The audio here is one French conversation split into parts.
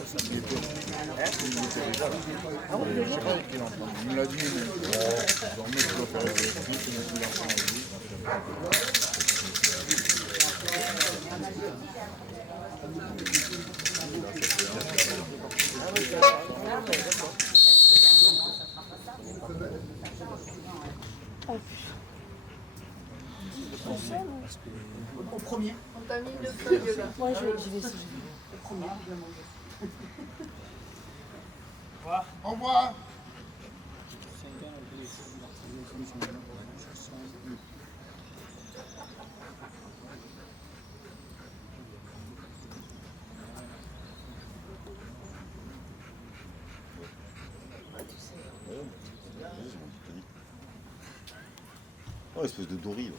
Il était déjà là. Je sais pas qu'il est en train de... Il me l'a dit, mais désormais, je dois faire le truc, il m'a dit l'enfant à lui. Au premier. On t'a mis une feuille là. Moi, je vais essayer. Au premier. Au revoir. Oh, espèce de dorille.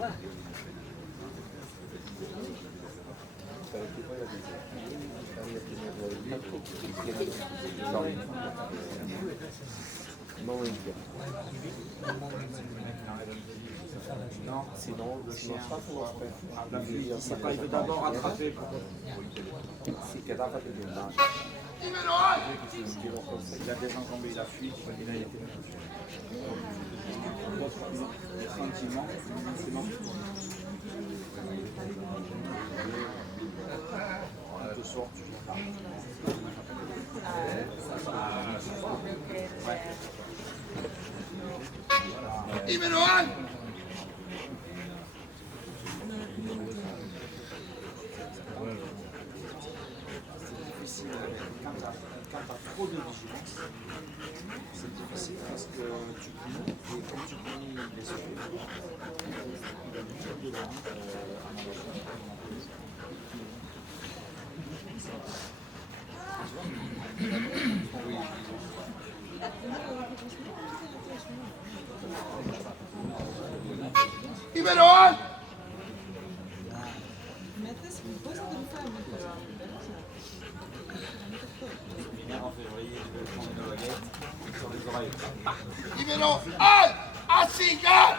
Ouais. Non, sinon le chien il veut d'abord attraper. Si cadavre de blindage. Il a désenjambé, il a fui, il a été. Le sentiment, on te sort, tu viens pas. Quand tu as trop de vigilance, c'est difficile parce que tu punis, et quand tu punis les sujets, il va venir de loin Numéro 1. en février, je vais prendre une baguette sur les oreilles. Numéro 1. À cigare.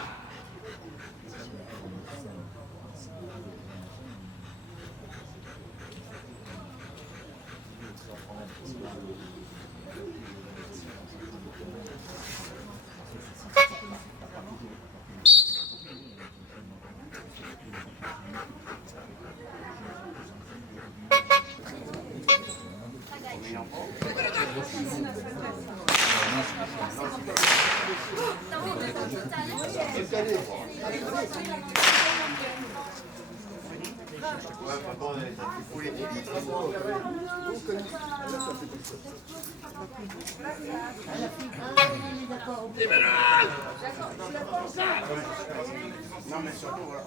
Non mais surtout, voilà.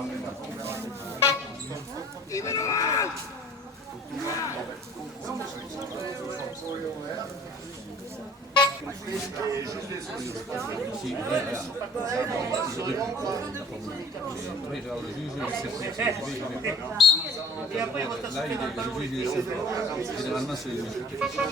Oui, alors le juge, là, le juge, généralement, c'est le juge qui fait ça.